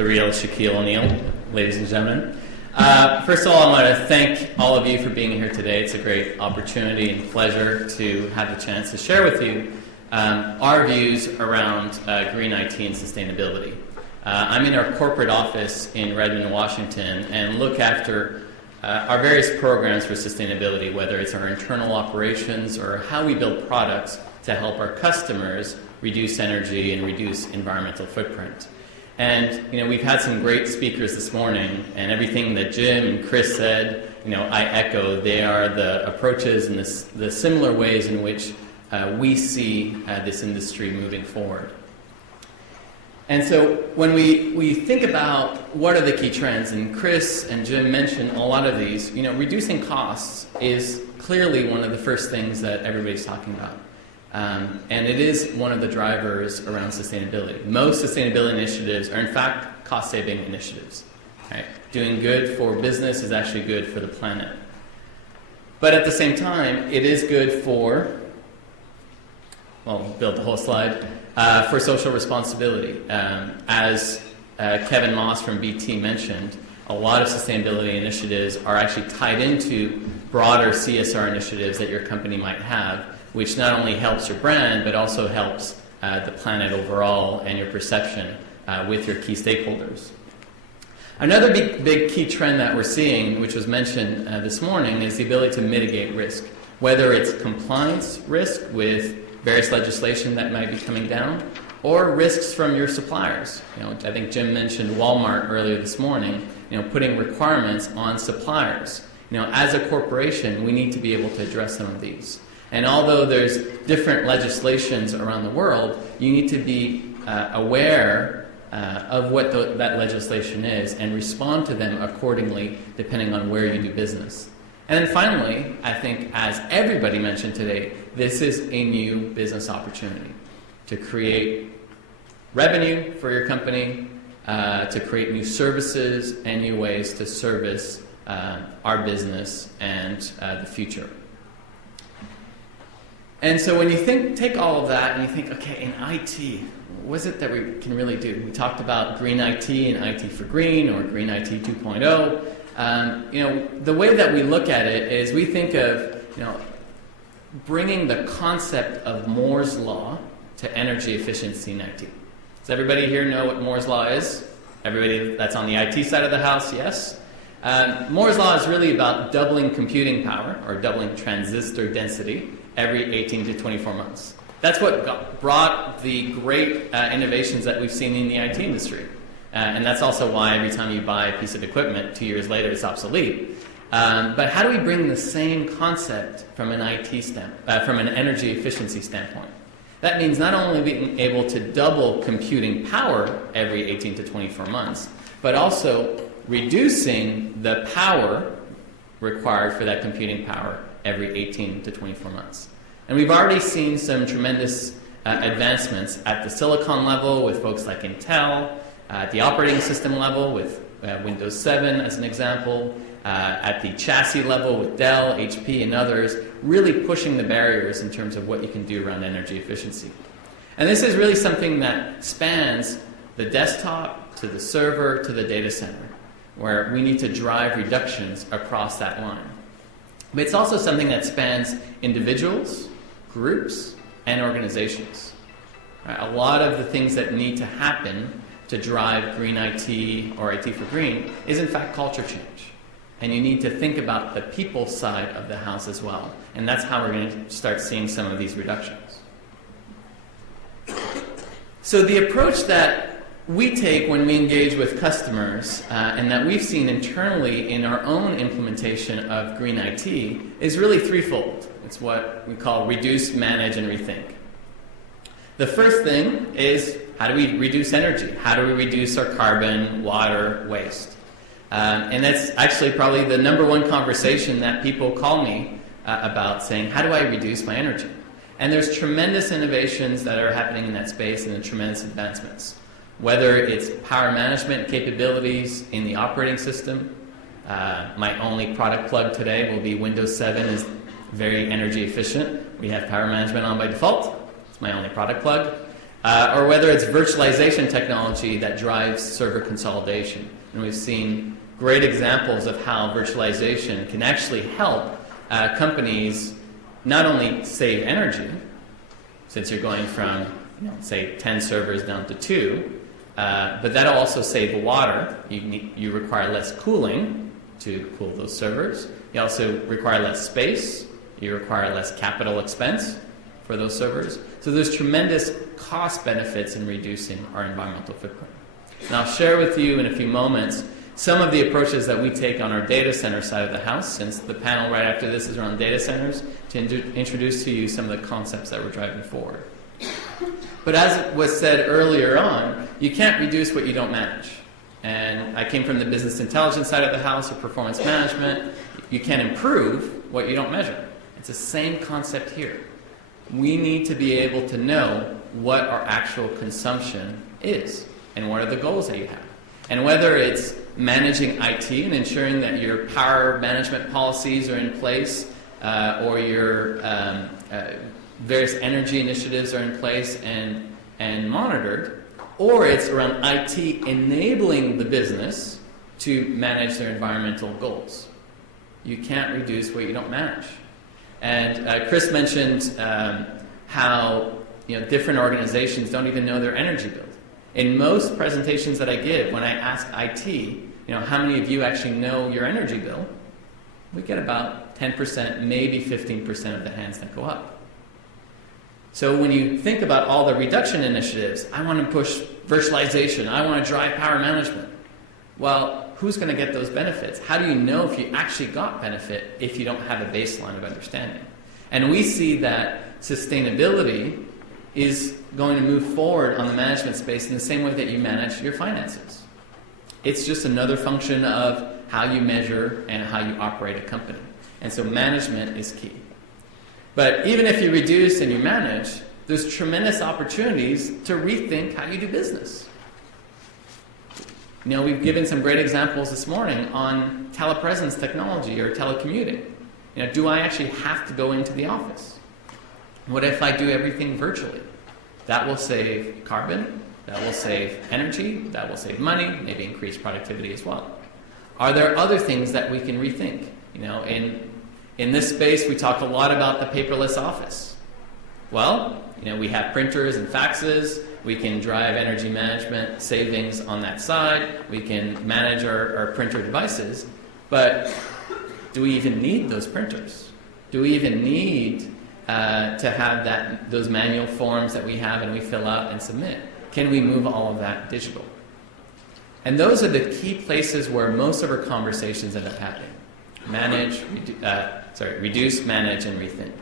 the real Shaquille O'Neal, ladies and gentlemen. First of all, I want to thank all of you for being here today. It's a great opportunity and pleasure to have the chance to share with you our views around green IT and sustainability. I'm in our corporate office in Redmond, Washington, and look after our various programs for sustainability, whether it's our internal operations or how we build products to help our customers reduce energy and reduce environmental footprint. And we've had some great speakers this morning, and everything that Jim and Chris said, I echo. They are the approaches and the similar ways in which we see this industry moving forward. And so when we think about what are the key trends, and Chris and Jim mentioned a lot of these, reducing costs is clearly one of the first things that everybody's talking about. And it is one of the drivers around sustainability. Most sustainability initiatives are, in fact, cost-saving initiatives. Right? Doing good for business is actually good for the planet. But at the same time, it is good for, well, build the whole slide, for social responsibility. As Kevin Moss from BT mentioned, a lot of sustainability initiatives are actually tied into broader CSR initiatives that your company might have, which not only helps your brand, but also helps the planet overall and your perception with your key stakeholders. Another big key trend that we're seeing, which was mentioned this morning, is the ability to mitigate risk, whether it's compliance risk with various legislation that might be coming down, or risks from your suppliers. I think Jim mentioned Walmart earlier this morning, putting requirements on suppliers. As a corporation, we need to be able to address some of these. And although there's different legislations around the world, you need to be aware of what that legislation is and respond to them accordingly depending on where you do business. And then finally, I think as everybody mentioned today, this is a new business opportunity to create revenue for your company, to create new services and new ways to service our business and the future. And so when you take all of that and you think, okay, in IT, what is it that we can really do? We talked about green IT and IT for green or green IT 2.0. The way that we look at it is we think of, bringing the concept of Moore's Law to energy efficiency in IT. Does everybody here know what Moore's Law is? Everybody that's on the IT side of the house, yes? Moore's Law is really about doubling computing power or doubling transistor density every 18 to 24 months. That's what brought the great innovations that we've seen in the IT industry. And that's also why every time you buy a piece of equipment, 2 years later it's obsolete. But how do we bring the same concept from an from an energy efficiency standpoint? That means not only being able to double computing power every 18 to 24 months, but also reducing the power required for that computing power every 18 to 24 months. And we've already seen some tremendous advancements at the silicon level with folks like Intel, at the operating system level with Windows 7 as an example, at the chassis level with Dell, HP, and others, really pushing the barriers in terms of what you can do around energy efficiency. And this is really something that spans the desktop to the server to the data center, where we need to drive reductions across that line. But it's also something that spans individuals, groups, and organizations. A lot of the things that need to happen to drive green IT or IT for green is in fact culture change. And you need to think about the people side of the house as well. And that's how we're going to start seeing some of these reductions. So the approach that we take when we engage with customers and that we've seen internally in our own implementation of green IT is really threefold. It's what we call reduce, manage, and rethink. The first thing is, how do we reduce energy? How do we reduce our carbon, water, waste? And that's actually probably the number one conversation that people call me about, saying, how do I reduce my energy? And there's tremendous innovations that are happening in that space and tremendous advancements. Whether it's power management capabilities in the operating system. My only product plug today will be Windows 7 is very energy efficient. We have power management on by default. It's my only product plug. or whether it's virtualization technology that drives server consolidation. And we've seen great examples of how virtualization can actually help companies not only save energy, since you're going from, say, 10 servers down to 2, but that'll also save water. You require less cooling to cool those servers. You also require less space. You require less capital expense for those servers. So there's tremendous cost benefits in reducing our environmental footprint. And I'll share with you in a few moments some of the approaches that we take on our data center side of the house, since the panel right after this is around data centers, to introduce to you some of the concepts that we're driving forward. But as was said earlier on, you can't reduce what you don't manage. And I came from the business intelligence side of the house, or performance management. You can't improve what you don't measure. It's the same concept here. We need to be able to know what our actual consumption is and what are the goals that you have. And whether it's managing IT and ensuring that your power management policies are in place, or your various energy initiatives are in place and monitored, or it's around IT enabling the business to manage their environmental goals. You can't reduce what you don't manage. And Chris mentioned how different organizations don't even know their energy bill. In most presentations that I give, when I ask IT, how many of you actually know your energy bill, we get about 10%, maybe 15% of the hands that go up. So when you think about all the reduction initiatives, I want to push virtualization, I want to drive power management. Well, who's going to get those benefits? How do you know if you actually got benefit if you don't have a baseline of understanding? And we see that sustainability is going to move forward on the management space in the same way that you manage your finances. It's just another function of how you measure and how you operate a company. And so management is key. But even if you reduce and you manage, there's tremendous opportunities to rethink how you do business. We've given some great examples this morning on telepresence technology or telecommuting. Do I actually have to go into the office? What if I do everything virtually? That will save carbon, that will save energy, that will save money, maybe increase productivity as well. Are there other things that we can rethink? In this space, we talk a lot about the paperless office. Well, we have printers and faxes. We can drive energy management savings on that side. We can manage our printer devices. But do we even need those printers? Do we even need to have those manual forms that we have and we fill out and submit? Can we move all of that digital? And those are the key places where most of our conversations end up happening. Reduce, manage, and rethink.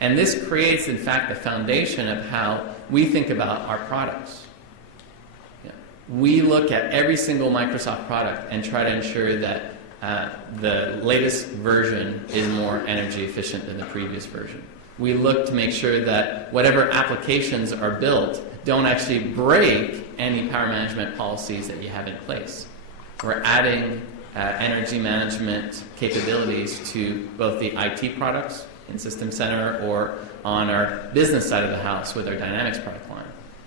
And this creates, in fact, the foundation of how we think about our products. We look at every single Microsoft product and try to ensure that the latest version is more energy efficient than the previous version. We look to make sure that whatever applications are built don't actually break any power management policies that you have in place. We're adding energy management capabilities to both the IT products in System Center or on our business side of the house with our Dynamics product line.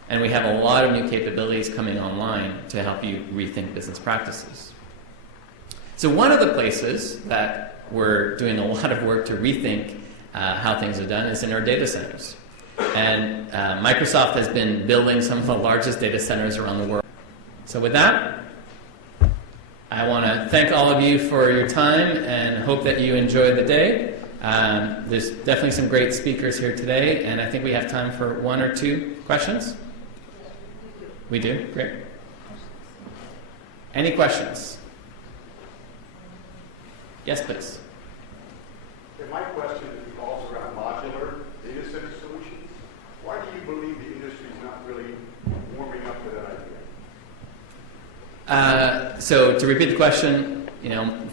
And we have a lot of new capabilities coming online to help you rethink business practices. So one of the places that we're doing a lot of work to rethink how things are done is in our data centers. And Microsoft has been building some of the largest data centers around the world. So with that, I want to thank all of you for your time and hope that you enjoyed the day. There's definitely some great speakers here today, and I think we have time for one or two questions. We do? Great. Any questions? Yes, please. My question revolves around modular data center solutions. Why do you believe the industry is not really warming up to that idea? So to repeat the question,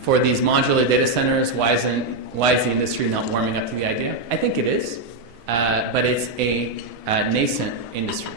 for these modular data centers, why is the industry not warming up to the idea? I think it is, but it's a nascent industry.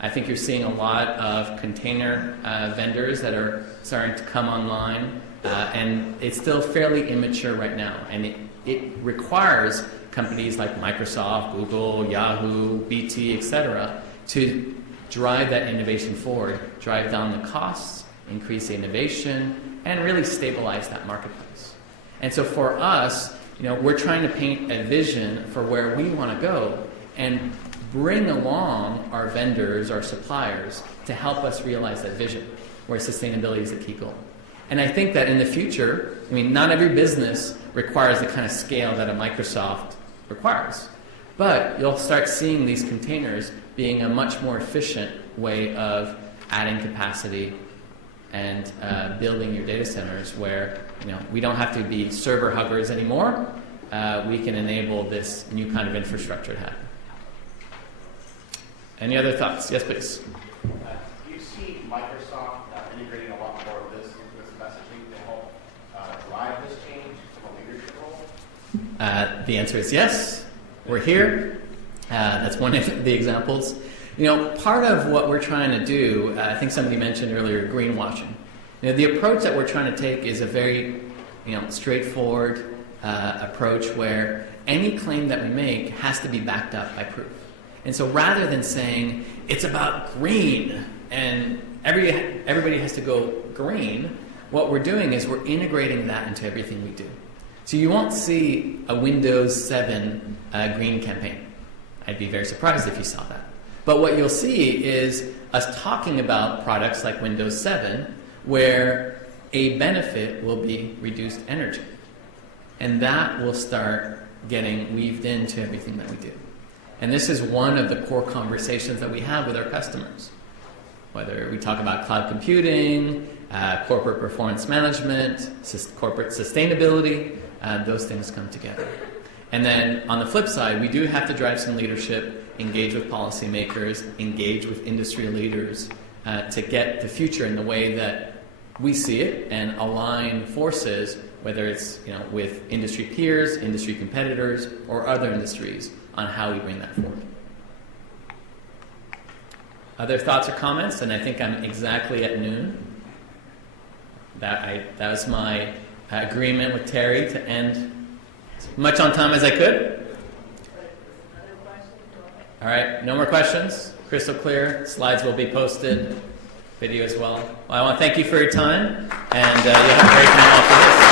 I think you're seeing a lot of container vendors that are starting to come online, and it's still fairly immature right now. And it requires companies like Microsoft, Google, Yahoo, BT, etc., to drive that innovation forward, drive down the costs, increase the innovation, and really stabilize that marketplace. And so for us, we're trying to paint a vision for where we want to go and bring along our vendors, our suppliers, to help us realize that vision, where sustainability is a key goal. And I think that in the future, not every business requires the kind of scale that a Microsoft requires. But you'll start seeing these containers being a much more efficient way of adding capacity and building your data centers where we don't have to be server huggers anymore. We can enable this new kind of infrastructure to happen. Any other thoughts? Yes, please. Do you see Microsoft integrating a lot more of this messaging to help drive this change from a leadership role? The answer is yes. We're here. That's one of the examples. Part of what we're trying to do, I think somebody mentioned earlier, greenwashing. The approach that we're trying to take is a very, straightforward approach where any claim that we make has to be backed up by proof. And so rather than saying it's about green and everybody has to go green, what we're doing is we're integrating that into everything we do. So you won't see a Windows 7 green campaign. I'd be very surprised if you saw that. But what you'll see is us talking about products like Windows 7 where a benefit will be reduced energy. And that will start getting weaved into everything that we do. And this is one of the core conversations that we have with our customers. Whether we talk about cloud computing, corporate performance management, corporate sustainability, those things come together. And then on the flip side, we do have to drive some leadership, engage with policymakers, engage with industry leaders to get the future in the way that we see it and align forces, whether it's with industry peers, industry competitors, or other industries, on how we bring that forward. Other thoughts or comments? And I think I'm exactly at noon. That was my agreement with Terry to end as much on time as I could. All right, no more questions? Crystal clear. Slides will be posted. Video as well. I want to thank you for your time, and you'll have a great time after this.